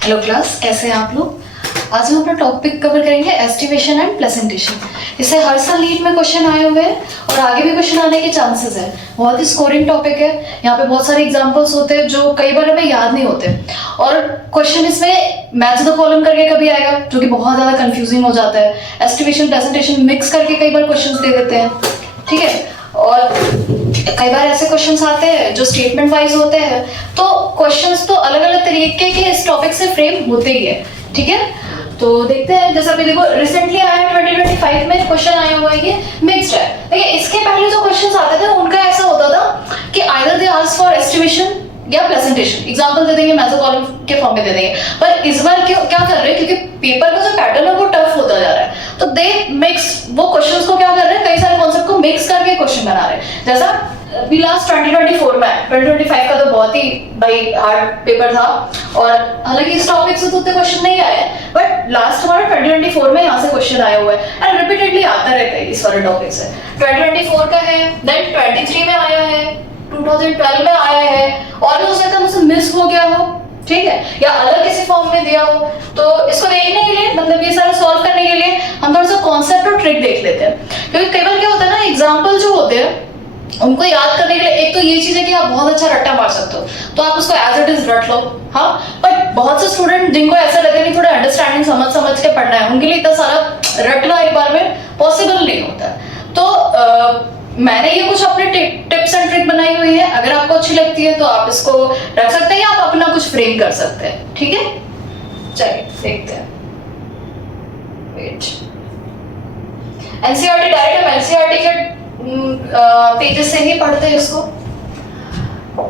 Hello class, कैसे हैं आप लोग। आज हम अपना टॉपिक कवर करेंगे एस्टिमेशन एंड प्रेजेंटेशन। इससे हर साल नीट में क्वेश्चन आए हुए हैं और आगे भी क्वेश्चन आने के चांसेस है। बहुत ही स्कोरिंग टॉपिक है। यहाँ पे बहुत सारे एग्जांपल्स होते हैं जो कई बार हमें याद नहीं होते और क्वेश्चन इसमें मैच द कॉलम करके कभी आएगा जो कि बहुत ज्यादा कंफ्यूजिंग हो जाता है। एस्टिमेशन प्रेजेंटेशन मिक्स करके कई बार क्वेश्चन दे देते हैं, ठीक है। और कई बार ऐसे क्वेश्चंस आते हैं जो स्टेटमेंट वाइज होते हैं, तो क्वेश्चंस तो अलग अलग तरीके के इस टॉपिक से फ्रेम होते ही है, ठीक है। तो देखते हैं, जैसा अभी देखो रिसेंटली आया 2025 में क्वेश्चन आया हुआ है, ये मिक्स्ड है। देखिए इसके पहले जो क्वेश्चंस आते थे उनका ऐसा होता था कि either they ask for estimation या प्रेजेंटेशन, एग्जांपल दे देंगे, मैथ्स कॉलम के फॉर्म में दे देंगे। पर इस बार क्यों क्या कर रहे हैं, क्योंकि पेपर का जो पैटर्न है वो टफ होता जा रहा है, तो दे मिक्स वो क्वेश्चंस को क्या कर रहे हैं, कई सारे कॉन्सेप्ट को मिक्स करके क्वेश्चन बना रहे हैं। जैसा अभी लास्ट 2024 में 2025 का तो बहुत ही भाई हार्ड पेपर था और हालांकि इस टॉपिक से तो उतने क्वेश्चन नहीं आए, बट लास्ट हमारा 2024 में यहाँ से क्वेश्चन आया हुआ है एंड रिपीटेडली आता रहता है इस वाले टॉपिक से। 2024 का है, देन 23 में आया है, 2012 में आया है, और हो सकता है मुझसे मिस हो गया हो, ठीक है, या अलग किसी फॉर्म में दिया हो। तो इसको देखने के लिए, मतलब ये सारा सॉल्व करने के लिए हम थोड़ा सा कॉन्सेप्ट और ट्रिक देख लेते हैं, क्योंकि कई बार क्या होता है ना, एग्जाम्पल जो होते हैं उनको याद करने के लिए एक तो ये चीज है कि आप बहुत अच्छा रट्टा मार सकते हो, तो आप उसको एज इट इज रट लो, हाँ। बट बहुत से स्टूडेंट जिनको ऐसा लगता है कि थोड़ा अंडरस्टैंडिंग समझ समझ के पढ़ना है, उनके लिए इतना सारा रटना एक बार में पॉसिबल नहीं होता है। तो मैंने ये कुछ अपने टिप्स एंड ट्रिक बनाई हुई है, अगर आपको अच्छी लगती है तो आप इसको रख सकते हैं या आप अपना कुछ फ्रेम कर सकते हैं, ठीक है। चलिए देखते हैं। वेट, एनसीईआरटी डायरेक्ट हम एनसीईआरटी के पेजेस से ही पढ़ते हैं इसको,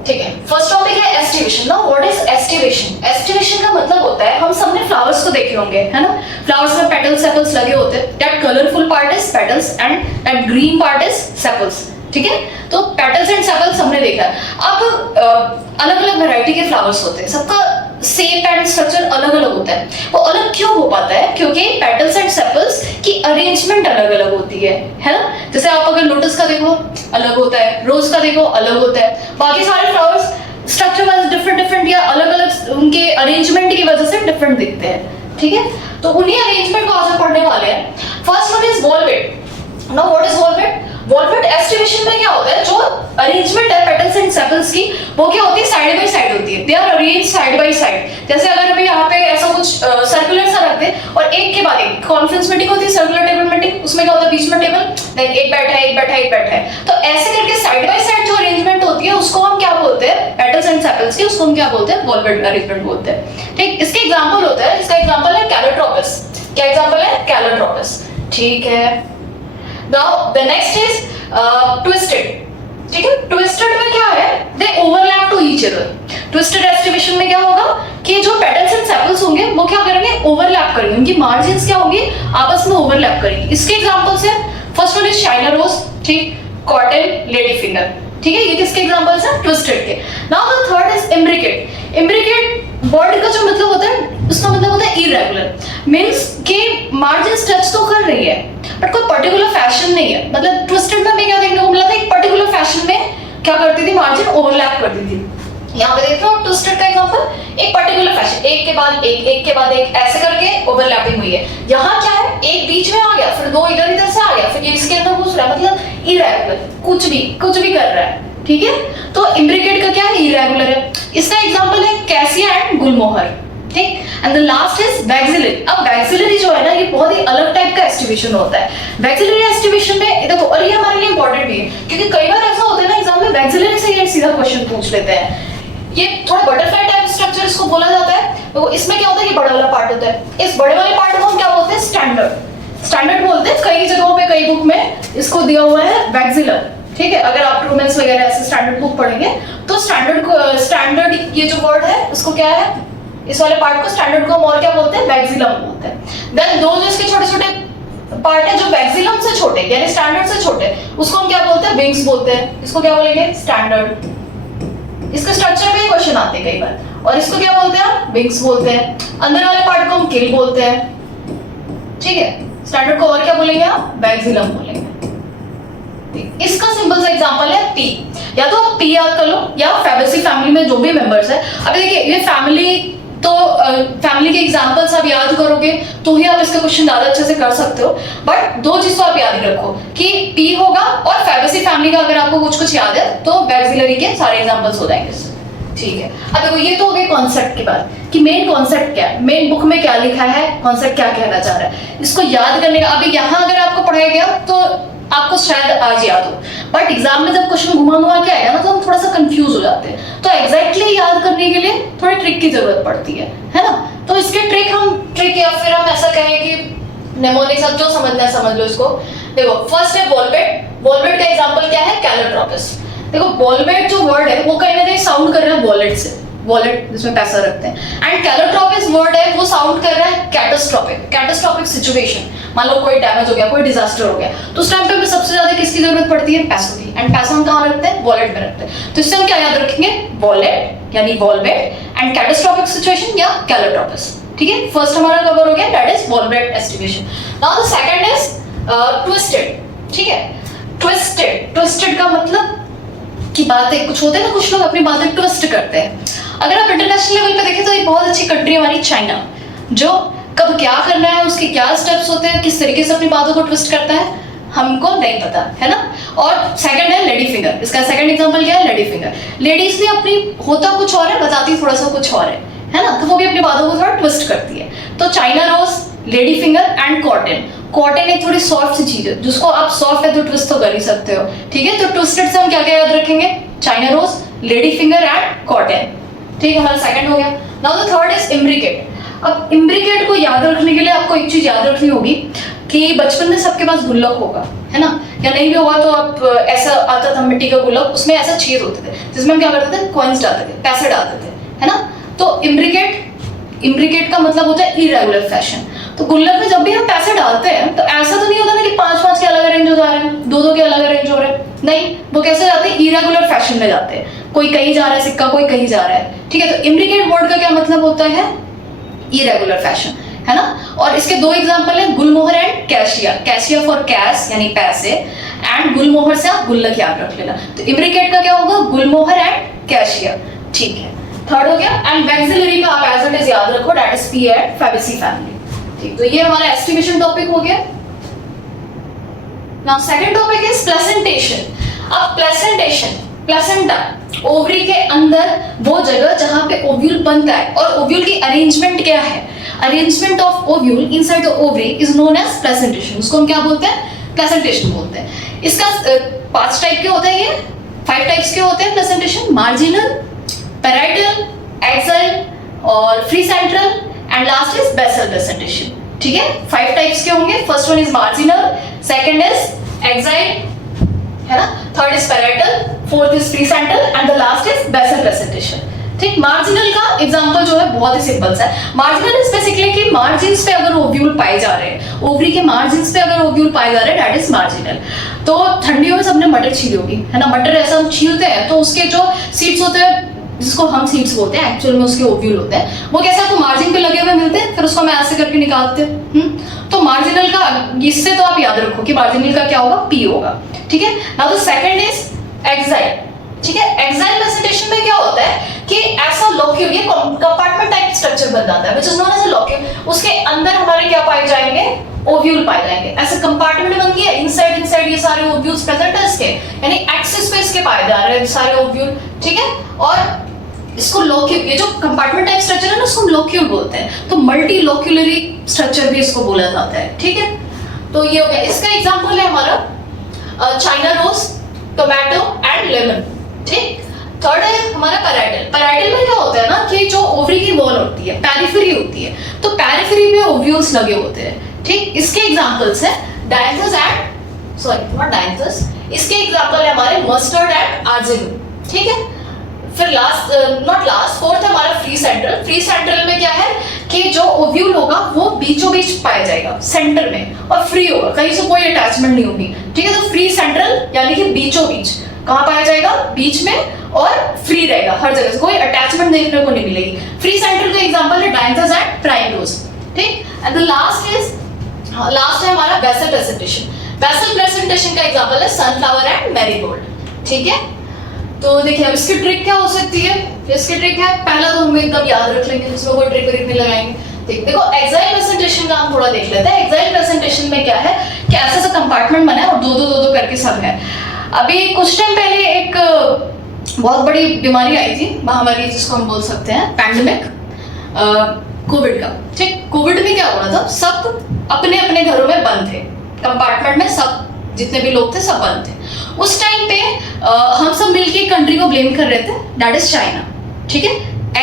ठीक है। फर्स्ट टॉपिक है estimation. Now what is estimation? Estimation का मतलब होता है, हम सबने फ्लावर्स को देखे होंगे, है ना। फ्लावर्स में पेटल्स सेपल्स लगे होते हैं। That colourful part is petals and that green part is sepals, ठीक है। तो पेटल्स एंड सेपल्स हमने देखा है। अब अलग अलग वैरायटी के फ्लावर्स होते हैं, सबका शेप एंड स्ट्रक्चर अलग अलग होता है। वो अलग क्यों हो पाता है? क्योंकि पेटल्स एंड सेपल्स की अरेंजमेंट अलग अलग होती है ना। जैसे आप अगर लोटस का देखो अलग होता है, रोज का देखो अलग होता है, बाकी सारे फ्लावर्स स्ट्रक्चर वाइज डिफरेंट या अलग अलग उनके अरेंजमेंट की वजह से डिफरेंट दिखते हैं, ठीक है। तो उन्हीं अरेंजमेंट को आज हम पढ़ने वाले हैं। First one is valvate. Now what is valvate? Valvate estimation में क्या होता है, जो अरेंजमेंट है पेटल्स एंड सेपल्स की, वो क्या होती है, साइड बाय साइड होती है। They are arrange side by side. जैसे अगर अभी यहाँ पे ऐसा कुछ सर्कुलर सा रखते हैं और एक के बाद एक कॉन्फ्रेंस मीटिंग होती है, सर्कुलर टेबल मीटिंग, उसमें क्या होता है, बीच में टेबल, देन एक बैठा है, एक बैठा है, एक बैठा है। तो ऐसे करके साइड बाय साइड जो अरेंजमेंट होती है उसको हम क्या बोलते हैं, पेटल्स एंड सेपल्स की, उसको हम क्या बोलते हैं, वॉल्वेट अरेंजमेंट बोलते हैं, ठीक। इसके एग्जांपल होता है, इसका एग्जांपल है कैलोट्रोपस। क्या एग्जांपल है? कैलोट्रोपस, ठीक है। Now the next is twisted, ठीक है। ट्विस्टेड में क्या है, they overlap to each other. Twisted aestivation में क्या होगा कि जो पेटल्स एंड सेपल्स होंगे वो क्या करेंगे, ओवरलैप करेंगे, उनकी मार्जिन्स क्या होंगी, आपस में ओवरलैप करेंगे। इसके एग्जांपल्स है, first one is China rose, ठीक, कॉटन, लेडी फिंगर, ठीक है। ये किसके एग्जांपल्स हैं, ट्विस्टेड के। Now the third is imbricate. Imbricate word का जो मतलब होता है, उसका मतलब होता है इरेगुलर, मींस कि मार्जिन्स टच तो कर रही है बट कोई पर्टिकुलर फैशन नहीं है। मतलब ट्विस्टेड में हमें क्या देखने को मिला था, एक पर्टिकुलर फैशन में क्या करती थी, मार्जिन ओवरलैप करती थी। यहाँ पे देख रहे हो ट्विस्टेड का एग्जांपल, एक पर्टिकुलर फैशन, एक के बाद एक, एक के बाद एक, ऐसे करके ओवरलैपिंग हुई है। यहाँ क्या है, एक बीच में आ गया, फिर दो इधर इधर से आ गया, फिर ये इसके अंदर घुस रहा है, मतलब इरेगुलर, कुछ भी कर रहा है, ठीक है। तो इम्ब्रिकेट का क्या है, इरेगुलर है। इसका एग्जांपल है कैसिया एंड गुलमोहर, ठीक। And the last is vexillary. अब वैक्सिलरी जो है ना, ये बहुत ही अलग टाइप का एस्टिमेशन होता है। वैक्सिलरी एस्टिमेशन में देखो, और ये हमारे लिए इंपॉर्टेंट भी है क्योंकि कई बार ऐसा होता है ना एग्जाम में, वैक्सिलरी से ये सीधा क्वेश्चन पूछ लेते हैं। ये थोड़ा बटरफ्लाई टाइप स्ट्रक्चर इसको बोला जाता है। तो इसमें क्या होता है, ये बड़ा वाला पार्ट होता है। इस बड़े वाले पार्ट को हम क्या बोलते हैं, स्टैंडर्ड। स्टैंडर्ड बोलते हैं, कई जगहों पे, कई बुक में इसको दिया हुआ है वैक्सिलर, ठीक है। अगर आप रोमेंस वगैरह ऐसे स्टैंडर्ड बुक पढ़ेंगे तो स्टैंडर्ड ये जो वर्ड है उसको क्या है, इस वाले पार्ट को, स्टैंडर्ड को हम और क्या बोलते हैं, वैक्सिलम बोलते हैं। देन दो जो इसके छोटे छोटे पार्ट है जो वैक्सिलम से छोटे यानी स्टैंडर्ड से छोटे, उसको हम क्या बोलते हैं, विंग्स बोलते हैं। इसको क्या बोलेंगे, स्टैंडर्ड। इसके स्ट्रक्चर में क्वेश्चन आते हैं कई बार, और इसको क्या बोलते हैं, विंग्स बोलते हैं। अंदर वाले पार्ट को हम किल बोलते हैं, ठीक है। स्टैंडर्ड को और क्या बोलेंगे आप, वैक्सिलम बोलेंगे। इसका सिंपल सा एग्जांपल है पी। या तो पी याद कर लो, या फैबेसी फैमिली में जो भी मेंबर्स है। अब देखिए ये फैमिली तो फैमिली के एग्जांपल्स आप याद करोगे तो ही आप इसका क्वेश्चन ज्यादा अच्छे से कर सकते हो। बट दो चीज तो आप याद रखो कि पी होगा और फैबेसी फैमिली का अगर आपको कुछ कुछ याद है तो वैक्सिलरी के सारे एग्जांपल्स हो जाएंगे इससे। ठीक है, अब देखो ये तो हो गई कॉन्सेप्ट की बात कि मेन कॉन्सेप्ट क्या है, मेन बुक में क्या लिखा है, कॉन्सेप्ट क्या कहना चाह रहा है, इसको याद करने का। अभी यहाँ अगर आपको पढ़ाया गया तो आपको शायद आज याद हो, बट एग्जाम में जब क्वेश्चन घुमा घुमा के आएगा ना तो हम थोड़ा सा कंफ्यूज हो जाते हैं। तो एग्जैक्टली याद करने के लिए थोड़ी ट्रिक की जरूरत पड़ती है ना। तो इसके ट्रिक या फिर हम ऐसा कहें कि नेमोनिक्स, अब जो समझना है समझ लो इसको। देखो फर्स्ट है वॉलवेट। वॉलवेट का एग्जांपल क्या है, कैलोट्रोपिस। देखो वॉलवेट जो वर्ड है वो कहीं ना कहीं साउंड कर रहा है वॉलेट से, वॉलेट जिसमें पैसा रखते हैं। एंड कैलोट्रोपिस वर्ड है वो साउंड कर रहा है कैटास्ट्रोफिक, कैटास्ट्रोफिक सिचुएशन। मान लो कोई डैमेज हो गया, कोई डिजास्टर हो गया, तो उस टाइम पे हमें सबसे ज्यादा किसकी जरूरत पड़ती है, पैसों की। एंड पैसा हम कहाँ रखते हैं, वॉलेट में रखते हैं। तो इससे हम क्या याद रखेंगे, वॉलेट यानी वॉलवेट एंड कैटास्ट्रोफिक सिचुएशन या कैलोट्रोपिस। ठीक है, फर्स्ट हमारा कवर हो गया, that is velvet estimation. Now the second is twisted. ठीक है, ट्विस्टेड का मतलब की बातें कुछ होते हैं ना, कुछ लोग अपनी बातें ट्विस्ट करते हैं। अगर आप इंटरनेशनल लेवल पे देखें तो एक बहुत अच्छी कंट्री हमारी चाइना, जो कब क्या करना है, उसके क्या स्टेप्स होते हैं, किस तरीके से अपनी बातों को ट्विस्ट करता है, हमको नहीं पता है ना। और सेकंड है लेडी फिंगर। इसका सेकंड एग्जांपल क्या है, लेडी फिंगर। लेडीज भी अपनी होता कुछ और है, बताती थोड़ा सा कुछ और है ना, तो वो भी अपनी बातों को थोड़ा ट्विस्ट करती है। तो China rose, lady finger and cotton. Cotton एक थोड़ी सॉफ्ट सी चीज है, जिसको आप सॉफ्ट है तो ट्विस्ट तो कर ही सकते हो। ठीक है, तो ट्विस्टेड से हम क्या क्या याद रखेंगे, China rose, lady finger and cotton. ठीक है, हमारा सेकंड हो गया। Now the third is imbricate. अब इम्ब्रिकेट को याद रखने के लिए आपको एक चीज याद रखनी होगी कि बचपन में सबके पास गुल्लक होगा, है ना, या नहीं भी होगा तो आप ऐसा आता था मिट्टी का गुल्लक, उसमें ऐसा छेद होते थे जिसमें हम क्या करते थे, कॉइन्स डालते थे, पैसे डालते थे, है ना। तो इम्ब्रिकेट का मतलब होता है इरेगुलर फैशन। तो गुल्लक में जब भी हम पैसे डालते हैं तो ऐसा तो नहीं होता ना कि 5-5 के अलग अरेंज हो जा रहे हैं, 2-2 के अलग अरेंज हो रहे हैं, नहीं, वो कैसे जाते हैं, इरेगुलर फैशन में जाते हैं। कोई कहीं जा रहा है सिक्का, कोई कहीं जा रहा है। ठीक है, तो इम्ब्रिकेट वर्ड का क्या मतलब होता है, इरेगुलर फैशन, है ना। और इसके दो एग्जांपल है, gulmohar and cassia. Cassia for cash यानी पैसे, एंड गुलमोहर से आप गुल्लक याद रख लेना। तो इम्ब्रिकेट का क्या होगा, गुलमोहर एंड कैशिया। ठीक है, थर्ड हो गया। एंड वैक्सिलरी का आप एज इट इज याद रखो, that is pea at Fabaceae family. ठीक, तो ये हमारा एस्टिमेशन टॉपिक हो गया। Now second topic is placentation. अब प्लेसेंटा ओवरी के अंदर वो जगह जहां पे ओव्यूल बनता है, और ओव्यूल की अरेंजमेंट क्या है, arrangement of ovule inside the ovary is known as placentation. उसको हम क्या बोलते हैं, प्लेसेंटेशन बोलते हैं। इसका 5 टाइप के होते हैं, ये 5 टाइप्स के होते हैं प्लेसेंटेशन, मार्जिनल, पैराइटल, एक्साइल और free central, and last is basal placentation. ठीक है, 5 टाइप्स के होंगे। First one is marginal, second is axile, है ना, third is parietal, fourth is free central and the last is basal placentation. ठीक, marginal का example जो है बहुत ही सिंपल सा है। मार्जिनल इज बेसिकली कि मार्जिन्स पे अगर ओव्यूल पाए जा रहे हैं, ओवरी के मार्जिन्स पे अगर ओव्यूल पाए जा रहे हैं, दैट इज मार्जिनल। तो ठंडियों में सबने मटर छीली होगी, है ना, मटर ऐसा हम छीलते हैं तो उसके जो सीड्स होते हैं, जिसको हम सीड्स बोलते हैं, एक्चुअल में उसके ओव्यूल होते हैं, वो कैसे आपको मार्जिन पे लगे हुए मिलते हैं, फिर उसको हम ऐसे करके निकालते हैं। तो मार्जिनल का, इससे तो आप याद रखो कि मार्जिनल का क्या होगा, पी होगा। ठीक है, now the second is axile. ठीक है, एक्साइल प्लेसेंटेशन में क्या होता है कि ऐसा लॉक्यूल, ये कंपार्टमेंट टाइप स्ट्रक्चर बन जाता है, which is known as a locule. उसके अंदर हमारे क्या पाए जाएंगे, ओव्यूल पाए जाएंगे। ऐसे कंपार्टमेंट बन गया, इनसाइड ये सारे ओव्यूल्स प्रेजेंट है इसके, यानी एक्सिस पे इसके पाए जा रहे हैं सारे ओव्यूल। ठीक है, और इसको लॉक्यूल, ये जो कंपार्टमेंट टाइप स्ट्रक्चर है ना, उसको लॉक्यूल बोलते हैं। तो मल्टी लॉक्यूलरी स्ट्रक्चर भी इसको बोला जाता है। ठीक है, तो ये हो गया। इसका एग्जांपल है हमारा China rose, tomato and lemon. ठीक, थर्ड है हमारा पैराइटल। पैराइटल में क्या होता है ना कि जो ओवरी की वॉल होती है, पेरिफेरी होती है, तो पेरिफेरी में ओव्यूल्स लगे होते हैं। ठीक, इसके एग्जांपल्स है dianthus and, sorry not dianthus, इसके एग्जांपल है हमारे मस्टर्ड एंड आर्जिनो। ठीक है, फिर लास्ट नॉट लास्ट, फोर्थ हमारा फ्री सेंट्रल। फ्री सेंट्रल में क्या है कि जो ओव्यूल होगा वो बीचों बीच पाया जाएगा, सेंटर में, और फ्री होगा, कहीं से कोई अटैचमेंट नहीं होगी। ठीक है, तो फ्री सेंट्रल यानी कि बीचों बीच, कहाँ पाया जाएगा, बीच में, और फ्री रहेगा हर जगह से, कोई अटैचमेंट देखने को नहीं मिलेगी। फ्री सेंट्रल का एग्जांपल है डायंथस एंड प्राइमरोज। ठीक, एंड द लास्ट है हमारा बेसल प्लेसेंटेशन। बेसल प्लेसेंटेशन का एग्जांपल है सनफ्लावर एंड मैरीगोल्ड। ठीक है, तो देखिए अब इसकी ट्रिक क्या हो सकती है, इसकी ट्रिक है, पहला तो हम एकदम याद रख लेंगे, इसमें कोई ट्रिक नहीं लगाएंगे। देखो एक्साइल प्रेजेंटेशन का हम थोड़ा देख लेते हैं। एक्साइल प्रेजेंटेशन में क्या है कि ऐसा कंपार्टमेंट बना है और दो करके सब है। अभी कुछ टाइम पहले एक बहुत बड़ी बीमारी आई थी, महामारी जिसको हम बोल सकते हैं, पैंडेमिक, कोविड का। ठीक, कोविड में क्या हो रहा था, सब अपने अपने घरों में बंद थे, कंपार्टमेंट में सब जितने भी लोग थे सब बंद थे। उस टाइम पे हम सब मिलके कंट्री को ब्लेम कर रहे थे, दैट इज चाइना। ठीक है,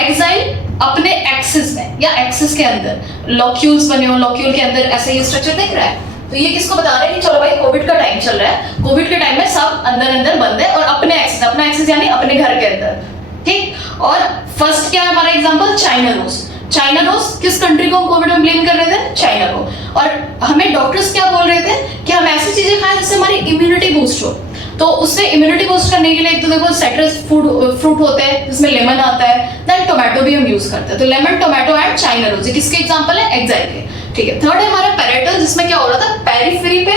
एक्साइल अपने एक्सिस में या एक्सिस के अंदर लॉक्यूल्स बने हो, लॉक्यूल के अंदर ऐसा ये स्ट्रक्चर दिख रहा है, तो ये किसको बता रहे हैं कि चलो भाई कोविड का टाइम चल रहा है, कोविड के टाइम में सब अंदर अंदर बंद है और अपने एक्सिस, अपना एक्सिस यानी अपने घर के अंदर। ठीक, और फर्स्ट क्या है हमारा example, China rose. China rose किस कंट्री को हम कोविड में ब्लेम कर रहे थे, चाइना को। और हमें डॉक्टर्स क्या बोल रहे थे कि हम ऐसी चीजें खाएं जिससे हमारी इम्यूनिटी बूस्ट हो। तो उससे इम्यूनिटी बूस्ट करने के लिए एक तो देखो साइट्रस फ्रूट होते हैं जिसमें लेमन आता है, देन टोमेटो भी हम यूज करते हैं। तो lemon, tomato and China rose किसके एग्जांपल है, एक्साइल के। ठीक है, थर्ड है हमारा पैरेटल, जिसमें क्या हो रहा था, पेरिफेरी पे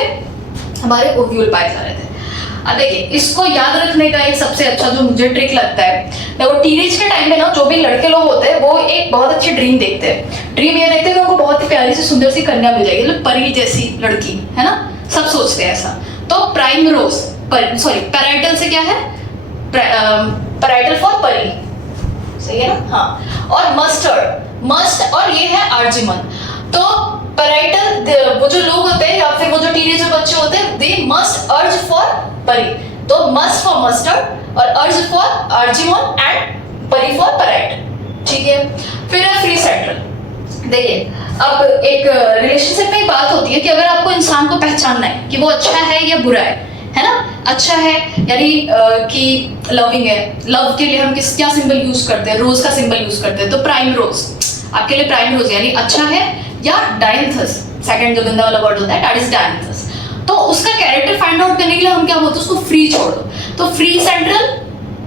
हमारे ओव्यूल पाए जा रहे थे। अब देखिए इसको याद रखने का एक सबसे अच्छा जो मुझे ट्रिक लगता है, देखो टीनेज के टाइम में ना जो भी लड़के लोग होते हैं वो एक बहुत अच्छी ड्रीम देखते हैं। ड्रीम ये देखते हैं कि उनको बहुत ही प्यारी सी सुंदर सी कन्या मिल जाएगी, मतलब परी जैसी लड़की, है ना, सब सोचते हैं ऐसा। तो प्राइम रोज, सॉरी पैराइटल से क्या है, पैराइटल फॉर परी, सही है ना, हाँ। और मस्टर्ड, मस्ट, और ये है आर्जिमन। तो पैराइटल वो जो लोग होते हैं या फिर वो जो टीनेजर बच्चे होते हैं, दे मस्ट अर्ज फॉर परी। तो मस्ट फॉर मस्टर्ड और अर्ज फॉर आर्जिमन एंड परी फॉर पैराइटल। ठीक है, फिर है फ्री सेंट्रल। देखिए अब एक रिलेशनशिप में बात होती है कि अगर आपको इंसान को पहचानना है कि वो अच्छा है या बुरा है ना, अच्छा है यानी कि लविंग है, लव के लिए हम क्या सिंबल यूज करते हैं, रोज का सिंबल यूज करते हैं। तो प्राइम रोज आपके लिए प्राइम रोज यानी अच्छा है, या डायंथस, सेकंड जो गंदा वाला वर्ड होता है, दैट इज डायंथस। तो उसका कैरेक्टर फाइंड आउट करने के लिए हम क्या बोलते हैं, उसको फ्री छोड़ दो। तो free central,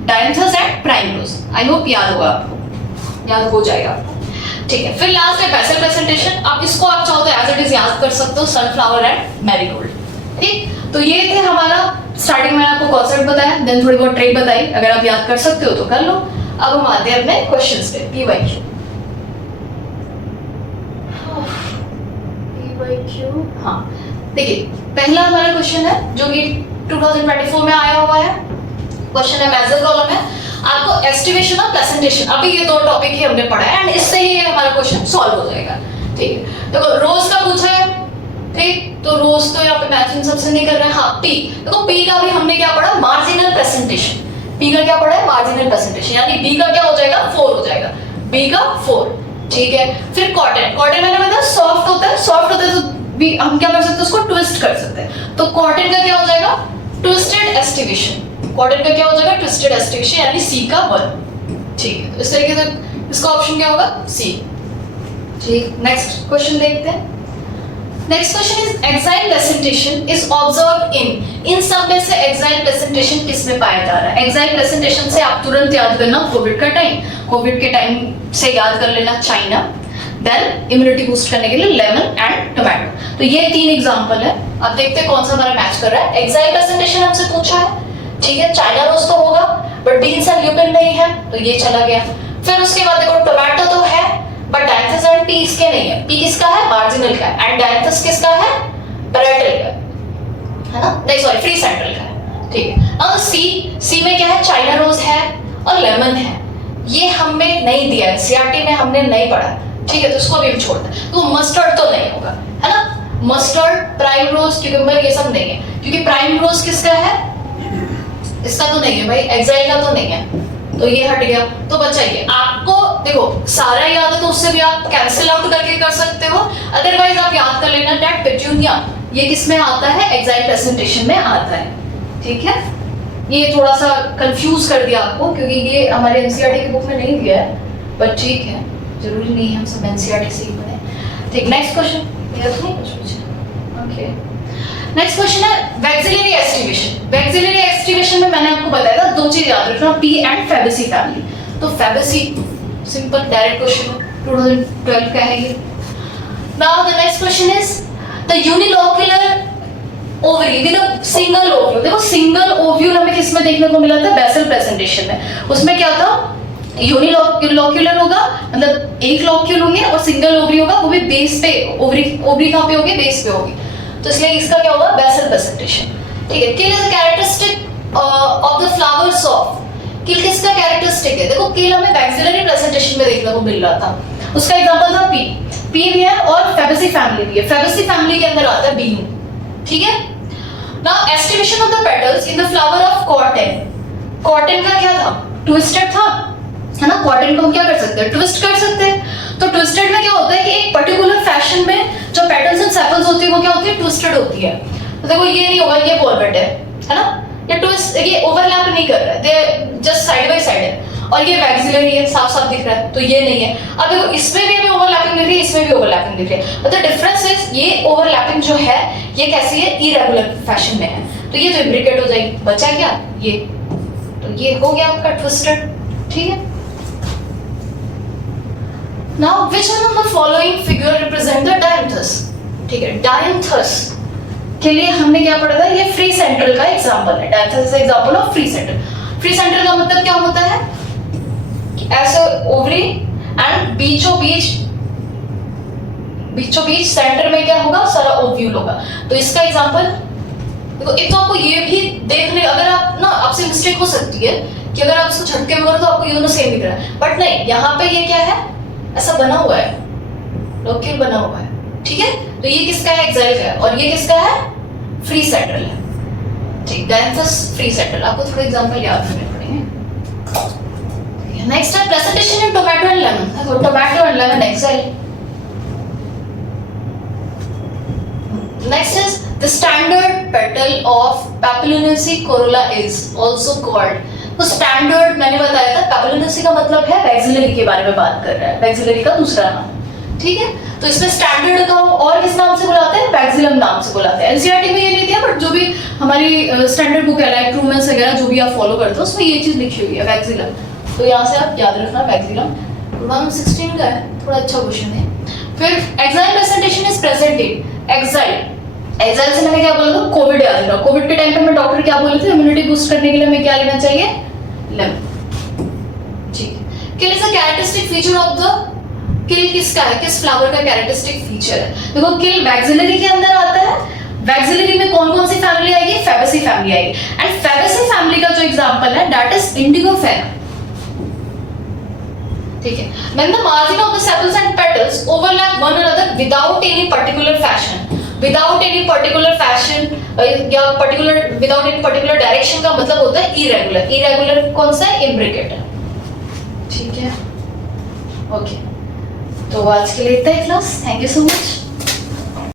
dianthus and primrose. I hope याद होगा आपको, याद हो जाएगा आपको। ठीक है, फिर लास्ट है बेसल प्रेजेंटेशन। आप इसको आप चाहो तो एज इट इज याद कर सकते हो, सनफ्लावर एंड मैरीगोल्ड। ठीक, तो ये थे हमारा स्टार्टिंग में आपको कॉन्सेप्ट बताया, देन थोड़ी बहुत ट्रिक बताई, अगर आप याद कर सकते हो तो कर लो। अब हम आते हैं अपने क्वेश्चंस पे, पीवाईक्यू। पीवाईक्यू, हाँ देखिए पहला हमारा क्वेश्चन है जो कि 2024 में आया हुआ है, क्वेश्चन है मेजर कॉलम है, आपको एस्टिमेशन और प्रेजेंटेशन, अभी ये दो टॉपिक ही हमने पढ़ा है एंड इससे ही हमारा क्वेश्चन सॉल्व हो जाएगा। ठीक है, देखो रोज का पूछा है, ठीक, तो रोज तो यहाँ पे मैचिंग सबसे नहीं कर रहे हैं। हाँ पी, देखो पी का भी हमने क्या पढ़ा, मार्जिनल प्रेजेंटेशन। पी का क्या पढ़ा है, मार्जिनल प्रेजेंटेशन, यानी बी का क्या हो जाएगा, 4 हो जाएगा, बी का 4। ठीक है, फिर कॉटन, कॉटन मैंने बताया सॉफ्ट होता है, सॉफ्ट होता है तो भी हम क्या कर सकते हैं, उसको ट्विस्ट कर सकते हैं। तो कॉटन का क्या हो जाएगा, ट्विस्टेड एस्टिवेशन। कॉटन का क्या हो जाएगा, ट्विस्टेड एस्टिवेशन, यानी सी का 1। ठीक है, तो इस तरीके से इसका ऑप्शन क्या होगा, सी। ठीक, नेक्स्ट क्वेश्चन देखते हैं। Next question is axile placentation is observed in सब में से एक्साइल प्रेजेंटेशन किस में पाया जा रहा है। एक्साइल प्रेजेंटेशन से आप तुरंत याद करना कोविड का टाइम, कोविड के टाइम से याद कर लेना चाइना, देन इम्यूनिटी बूस्ट करने के लिए लेमन एंड टोमेटो। तो ये 3 एग्जांपल है। अब देखते हैं कौन सा हमारा मैच कर रहा है। एक्साइल प्रेजेंटेशन हमसे पूछा है, ठीक है, चाइना रोज तो होगा बट बीन्स एंड ल्यूपिन नहीं है तो ये चला गया। फिर उसके बाद देखो टोमेटो तो है बट डायंथस एंड पी इसके नहीं है। पी किसका है, मार्जिनल का है, एंड डायंथस किसका है, पैरेटल का है ना, नहीं सॉरी फ्री सेंट्रल का है। ठीक है, अब सी में क्या है, चाइना रोज है और लेमन है। ये हमें नहीं दिया है, सीआरटी में हमने नहीं पढ़ा, ठीक है, तो इसको भी हम छोड़ दें। तो मस्टर्ड तो नहीं होगा, है ना, मस्टर्ड, प्राइम रोज, क्यूकम्बर, ये सब नहीं है, क्योंकि प्राइम रोज किसका है, इसका तो नहीं है भाई, एक्साइल का तो नहीं है, तो ये हट गया। तो बचा ये, आपको देखो सारा याद है तो उससे भी आप कैंसिल आउट करके कर सकते हो, अदरवाइज आप याद कर लेना दैट पेट्यूनिया ये किस में आता है, एक्साइल प्रेजेंटेशन में आता है। ठीक है, ये थोड़ा सा कंफ्यूज कर दिया आपको क्योंकि ये हमारे एनसीईआरटी की बुक में नहीं दिया है, पर ठीक है, जरूरी नहीं है हम सब एनसीईआरटी से ही पढ़ें। ठीक, नेक्स्ट क्वेश्चन, ये नहीं कुछ पूछा, ओके। नेक्स्ट क्वेश्चन है वैक्सिलरी एस्टिवेशन। वैक्सिलरी एस्टिवेशन में मैंने आपको बताया था 2 चीज याद रखना, पी एंड फैबेसी फैमिली। तो फैबेसी सिंपल डायरेक्ट क्वेश्चन है, 2012 का है ये। Now the next question is the unilocular ovary with a single ovule. देखो सिंगल ओव्यूल हमें किसमें देखने को मिला था, बेसल प्रेजेंटेशन में। उसमें क्या था, यूनिलोक्यूलर होगा, मतलब एक लॉक्यूल होंगे और सिंगल ओवरी होगा, वो भी बेस पे। ओवरी ओवरी कहाँ पे होगी, बेस पे होगी, तो इसलिए इसका क्या होगा, बेसल प्रेजेंटेशन। ठीक है। Keel is characteristic of the flowers of, keel किसका कैरेक्टरिस्टिक है, देखो किल हमें मैक्सिलरी प्रेजेंटेशन में देखने को मिल रहा था, उसका एग्जांपल था पी। पी भी है और फेबेसी फैमिली भी है, फेबेसी फैमिली के अंदर आता है बीन। ठीक है। Now aestivation of the petals in the flower of cotton. Cotton का क्या था, ट्विस्टेड था, है ना। कॉटन को हम क्या कर सकते हैं, ट्विस्ट कर सकते हैं। तो ट्विस्टेड में क्या होता है कि एक पर्टिकुलर फैशन में जो पेटल्स एंड सेपल्स होती है वो क्या होती है, ट्विस्टेड होती है। तो देखो ये नहीं होगा, ये वॉलवेट है ना, ये ट्विस्ट, ये ओवरलैप नहीं कर रहा है, they just side by side है। और ये वैक्सिलरी है, साफ साफ दिख रहा है, तो ये नहीं है। अब देखो इसमें भी हमें ओवरलैपिंग दिख रही है, इसमें भी ओवरलैपिंग दिख रही है, बट द डिफरेंस इज ये ओवरलैपिंग जो है ये कैसी है, इरेगुलर फैशन में है, तो ये तो इम्ब्रिकेट हो जाएगी। बचा क्या, ये, तो ये हो गया आपका ट्विस्टेड। ठीक है। Now which one of the following figure represent the dianthus? ठीक है, dianthus के लिए हमने क्या पढ़ा था, ये फ्री सेंट्रल का एग्जांपल है। dianthus is example of free central. Free central का मतलब क्या होता है, ऐसे ओवरी एंड बीचों बीच सेंटर में क्या होगा, सारा ओव्यूल होगा। तो इसका एग्जांपल देखो, एक तो आपको ये भी देखने, अगर आप ना, आपसे मिस्टेक हो सकती है कि अगर आप इसको झटके में करो तो आपको ये दोनों सेम दिख रहा है, बट नहीं, यहाँ पे ये क्या है, ऐसा बना हुआ है, लोक्यूल बना हुआ है। ठीक है। तो ये किसका है, एक्साइल का है, और ये किसका है, फ्री सेंट्रल है। ठीक, डायंथस फ्री सेंट्रल। आपको थोड़ा एग्जांपल याद करने पड़ेंगे। नेक्स्ट है presentation in tomato and lemon. देखो tomato and lemon axile. Next is the standard petal of papilionaceous corolla is also called. तो स्टैंडर्ड मैंने बताया था, पेपिलोनेसी का मतलब है वैक्सिलरी के बारे में बात कर रहा है, वैक्सिलरी का दूसरा नाम। ठीक है। तो इसमें स्टैंडर्ड का और किस नाम से बुलाते हैं, वैक्सिलम नाम से बुलाते हैं। एनसीईआरटी में ये नहीं दिया, बट जो भी हमारी स्टैंडर्ड बुक है, लाइक ट्रूमन्स वगैरह जो भी आप फॉलो करते हो, उसमें ये चीज लिखी हुई है, वैक्सिलम। तो यहाँ से आप याद रखना, वैक्सिलम 116 का है, थोड़ा अच्छा क्वेश्चन है। फिर axile placentation is present in axile. Axile से मैंने क्या बोला था, कोविड याद रखना। कोविड के टाइम पे मैं डॉक्टर क्या बोले थे, इम्यूनिटी बूस्ट करने के लिए हमें क्या लेना चाहिए, लेमन। ठीक। Keel is a characteristic feature of the, keel किसका है, किस फ्लावर का कैरेक्टरिस्टिक फीचर है। देखो किल वैक्सिलरी के अंदर आता है। वैक्सिलरी में कौन कौन सी फैमिली आएगी, फेबेसी फैमिली आएगी। एंड फेबेसी फैमिली का जो एग्जांपल है दैट इज इंडिगोफेरा। ठीक है। When the margin of the sepals and petals overlap one another without any particular fashion, without any particular fashion या particular without any particular direction का मतलब होता है irregular। irregular कौन सा है, imbricate। ठीक है। ओके, तो आज के लिए इतना ही class. Thank you so much.